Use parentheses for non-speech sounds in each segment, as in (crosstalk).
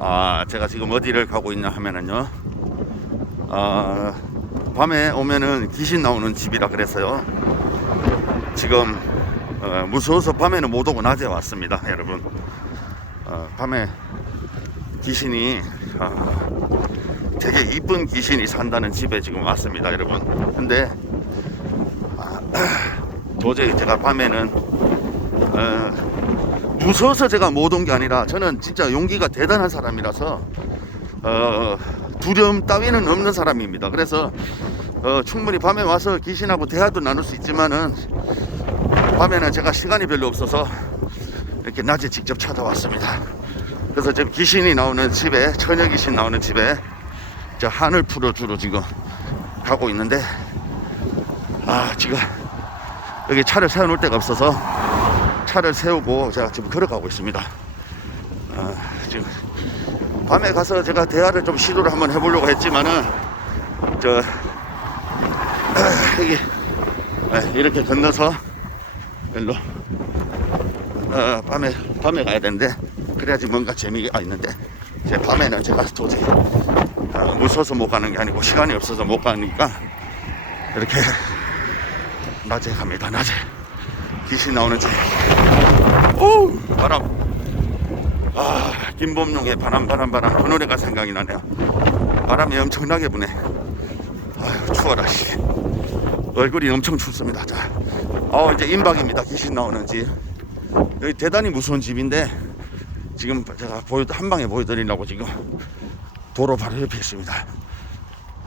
아, 제가 지금 어디를 가고 있냐 하면은요. 아, 밤에 오면은 귀신 나오는 집이라 그래서요. 지금 어, 무서워서 밤에는 못 오고 낮에 왔습니다, 여러분. 어, 밤에 귀신이 아, 되게 이쁜 귀신이 산다는 집에 지금 왔습니다, 여러분. 근데 아, (clears throat) 도저히 제가 밤에는 어, 무서워서 제가 못 온 게 아니라 저는 진짜 용기가 대단한 사람이라서 어, 두려움 따위는 없는 사람입니다. 그래서 어, 충분히 밤에 와서 귀신하고 대화도 나눌 수 있지만은 밤에는 제가 시간이 별로 없어서 이렇게 낮에 직접 찾아왔습니다. 그래서 지금 귀신이 나오는 집에 처녀 귀신 나오는 집에 저 한을 풀어주러 지금 가고 있는데 아 지금 여기 차를 세워놓을 데가 없어서 차를 세우고 제가 지금 걸어가고 있습니다. 아, 지금 밤에 가서 제가 대화를 좀 시도를 한번 해보려고 했지만은 저 아, 여기 아, 이렇게 건너서 일로 어, 밤에 밤에 가야 되는데 그래야지 뭔가 재미가 있는데 제 밤에는 제가 도저히 어, 무서워서 못 가는 게 아니고 시간이 없어서 못 가니까 이렇게 낮에 갑니다 낮에 귀신 나오는 집. 오 바람. 아 김범용의 바람 바람 바람 그 노래가 생각이 나네요. 바람이 엄청나게 부네. 아유 추워라 씨. 얼굴이 엄청 춥습니다. 자, 어 이제 임박입니다. 귀신 나오는 집. 여기 대단히 무서운 집인데 지금 제가 보여 한 방에 보여드리려고 지금 도로 바로 옆에 있습니다.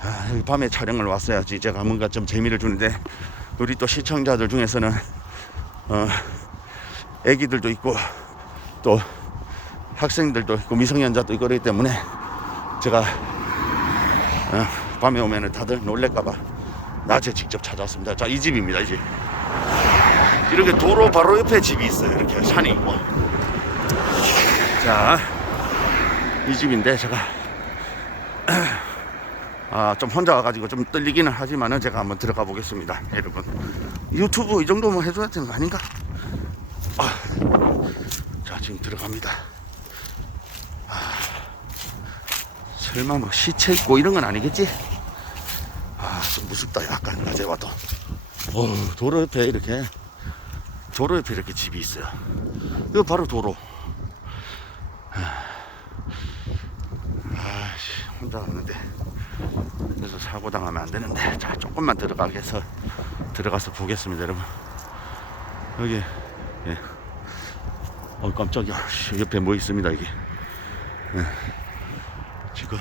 아, 밤에 촬영을 왔어야지 제가 뭔가 좀 재미를 주는데 우리 또 시청자들 중에서는 어, 애기들도 있고 또 학생들도 있고 미성년자도 있고 그렇기 때문에 제가 어, 밤에 오면은 다들 놀랄까봐 낮에 직접 찾아왔습니다. 자, 이 집입니다, 이 집. 이렇게 도로 바로 옆에 집이 있어요. 이렇게 산이 있고. 자, 이 집인데 제가 아, 좀 혼자 와가지고 좀 떨리기는 하지만은 제가 한번 들어가 보겠습니다, 여러분. 유튜브 이 정도면 해줘야 되는 거 아닌가? 아, 자, 지금 들어갑니다. 아, 설마 뭐 시체 있고 이런 건 아니겠지? 아, 좀 무섭다, 약간 낮에 와도. 어, 도로 옆에 이렇게, 도로 옆에 이렇게 집이 있어요. 이거 바로 도로. 아씨, 혼자 왔는데. 그래서 사고 당하면 안 되는데 자 조금만 들어가게 해서 들어가서 보겠습니다 여러분. 여기 예. 어 깜짝이야. 씨, 옆에 뭐 있습니다 이게. 예. 지금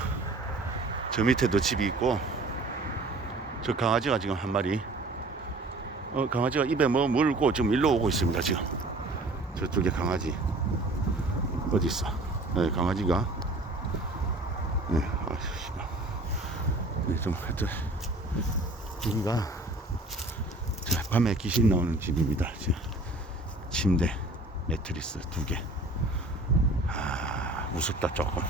저 밑에도 집이 있고 저 강아지가 지금 한 마리 어 강아지가 입에 뭐 물고 지금 일로 오고 있습니다 지금. 저쪽에 강아지. 어디 있어? 네, 강아지가. 네, 아씨 네, 좀 하여튼 저 밤에 귀신 나오는 집입니다. 저 침대, 매트리스 두 개. 아 무섭다 조금.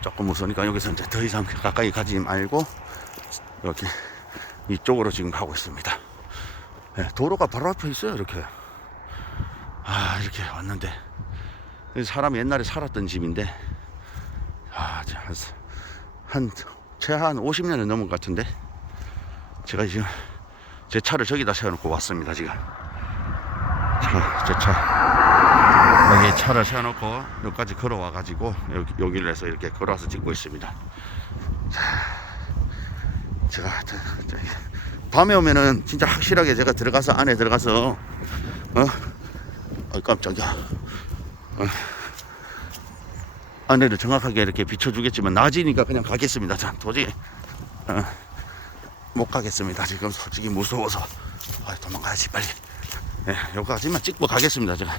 조금 무서우니까 여기서 이제 더 이상 가까이 가지 말고 이렇게 이쪽으로 지금 가고 있습니다. 네, 도로가 바로 앞에 있어요. 이렇게. 아 이렇게 왔는데 사람이 옛날에 살았던 집인데 아, 자, 한 최한 50년은 넘은 것 같은데 제가 지금 제 차를 저기다 세워놓고 왔습니다 지금. 차, 제차. 여기 차를 세워놓고 여기까지 걸어와 가지고 여기, 여기 를 해서 이렇게 걸어와서 찍고 있습니다. 자, 제가 밤에 오면은 진짜 확실하게 제가 들어가서 안에 들어가서 어, 어 깜짝이야. 어. 안에를 정확하게 이렇게 비춰주겠지만 낮이니까 그냥 가겠습니다. 자, 도저히. 어, 못 가겠습니다. 지금 솔직히 무서워서 아, 도망가야지 빨리. 예, 여기까지만 찍고 가겠습니다. 제가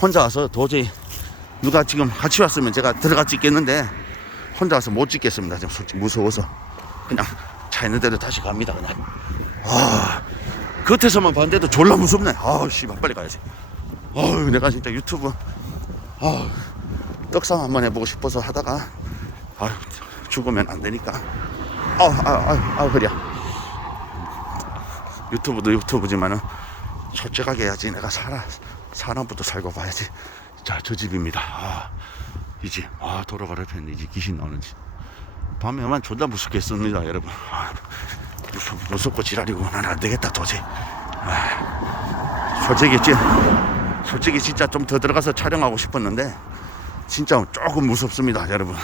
혼자 와서 도저히 누가 지금 같이 왔으면 제가 들어가 찍겠는데 혼자 와서 못 찍겠습니다. 지금 솔직히 무서워서 그냥 차 있는 대로 다시 갑니다. 그냥 아 겉에서만 봤는데도 졸라 무섭네. 아우 씨발 빨리 가야지. 아우 내가 진짜 유튜브 아 떡상 한번 해보고 싶어서 하다가 아유 죽으면 안 되니까 아우 아우 아우, 아우 허리야 유튜브도 유튜브지만은 솔직하게 해야지. 내가 살아 사람부터 살고 봐야지. 자 저 집입니다. 아, 이제 아 돌아가라 했는데 이제 귀신 나오는지. 밤에만 존나 무섭겠습니다 여러분. 아, 무섭, 무섭고 지랄이고 난 안 되겠다 도저히. 아, 솔직히 지 솔직히 진짜 좀 더 들어가서 촬영하고 싶었는데 진짜 조금 무섭습니다 여러분.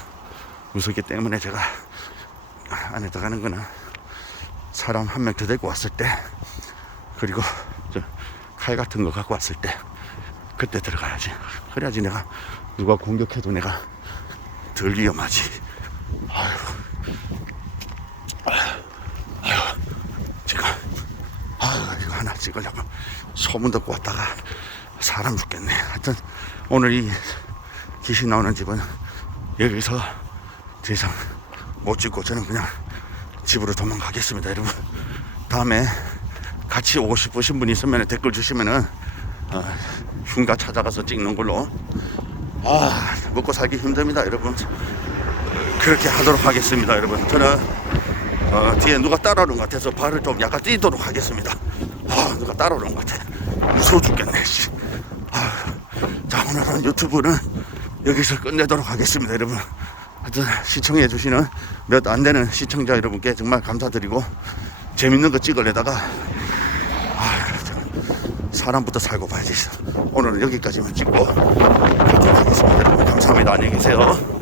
무섭기 때문에 제가 안에 들어가는 거는 사람 한 명 더 데리고 왔을 때 그리고 저칼 같은 거 갖고 왔을 때 그때 들어가야지. 그래야지 내가 누가 공격해도 내가 덜 위험하지. 아유 아유 제가 아유 이거 하나 찍으려고 소문 듣고 왔다가 사람 죽겠네. 하여튼 오늘 이 귀신 나오는 집은 여기서 더 이상 못 찍고 저는 그냥 집으로 도망가겠습니다 여러분. 다음에 같이 오고 싶으신 분 있으면 댓글 주시면은 어, 흉가 찾아가서 찍는 걸로. 아 먹고 살기 힘듭니다 여러분. 그렇게 하도록 하겠습니다 여러분. 저는 어, 뒤에 누가 따라오는 것 같아서 발을 좀 약간 뛰도록 하겠습니다. 아 누가 따라오는 것 같아. 무서워 죽겠네 씨. 아, 자 오늘은 유튜브는 여기서 끝내도록 하겠습니다 여러분 하여튼 시청해 주시는 몇 안 되는 시청자 여러분께 정말 감사드리고 재밌는 거 찍으려다가 아, 참, 사람부터 살고 봐야지. 오늘은 여기까지만 찍고 가도록 하겠습니다. 여러분 감사합니다. 안녕히 계세요